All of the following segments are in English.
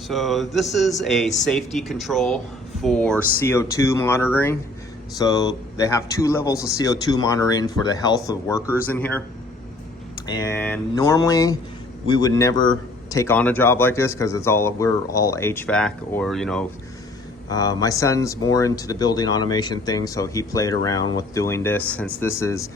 So this is a safety control for CO2 monitoring. So they have two levels of CO2 monitoring for the health of workers in here. And normally we would never take on a job like this because we're all HVAC or, my son's more into the building automation thing, so he played around with doing this. Since this is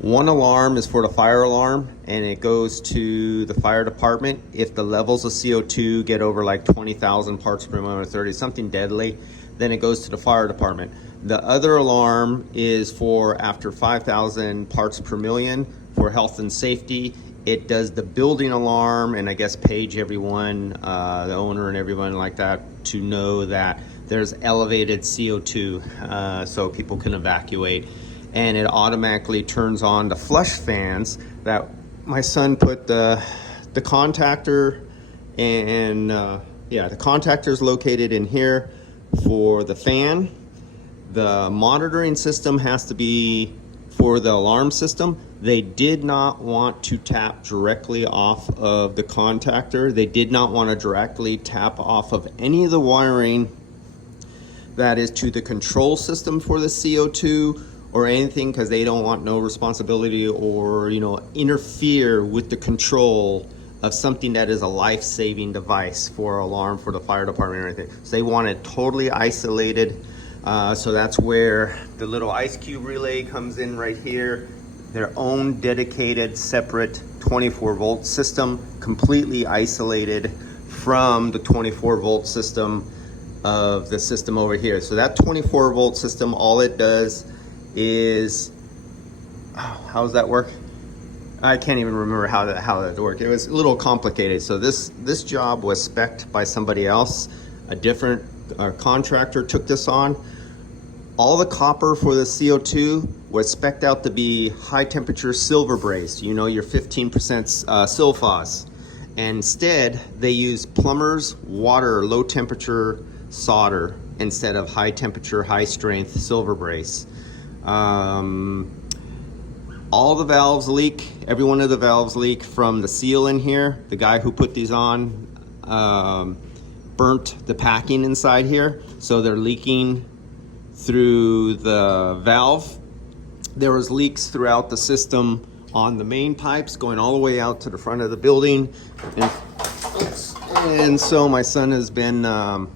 one alarm is for the fire alarm, and it goes to the fire department if the levels of CO2 get over like 20,000 parts per million or 30, something deadly, then it goes to the fire department. The other alarm is for after 5,000 parts per million for health and safety. It does the building alarm and I guess page everyone, the owner and everyone like that, to know that there's elevated CO2 so people can evacuate. And it automatically turns on the flush fans that my son put the contactor and the contactor is located in here for the fan. The monitoring system has to be for the alarm system. They did not want to tap directly off of the contactor. They did not want to directly tap off of any of the wiring that is to the control system for the CO2 or anything, because they don't want no responsibility or interfere with the control of something that is a life-saving device for alarm for the fire department or anything. So they want it totally isolated. So that's where the little ice cube relay comes in right here. Their own dedicated separate 24-volt system, completely isolated from the 24-volt system of the system over here. So that 24-volt system, all it does is, how does that work? I can't even remember how that worked. It was a little complicated. So this job was spec'd by somebody else. A different contractor took this on. All the copper for the CO2 was spec'd out to be high temperature silver brazed, your 15% silphos. And instead, they use plumber's water, low temperature solder instead of high temperature, high strength silver braze. All the valves leak. Every one of the valves leak from the seal in here. The guy who put these on burnt the packing inside here, so they're leaking through the valve. There was leaks throughout the system on the main pipes going all the way out to the front of the building. And so my son has been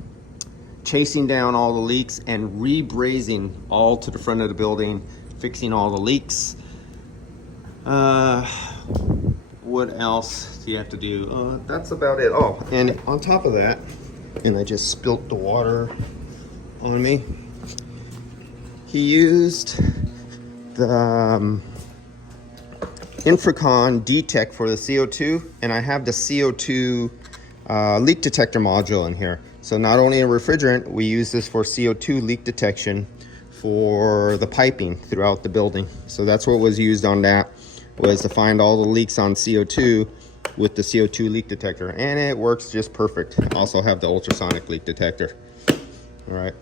chasing down all the leaks and rebrazing all to the front of the building, fixing all the leaks. What else do you have to do? That's about it. Oh, and on top of that, and I just spilt the water on me, he used the Infracon D-Tech for the CO2, and I have the CO2 leak detector module in here. So not only a refrigerant, we use this for CO2 leak detection for the piping throughout the building. So that's what was used on that, was to find all the leaks on CO2 with the CO2 leak detector, and it works just perfect. I also have the ultrasonic leak detector. All right.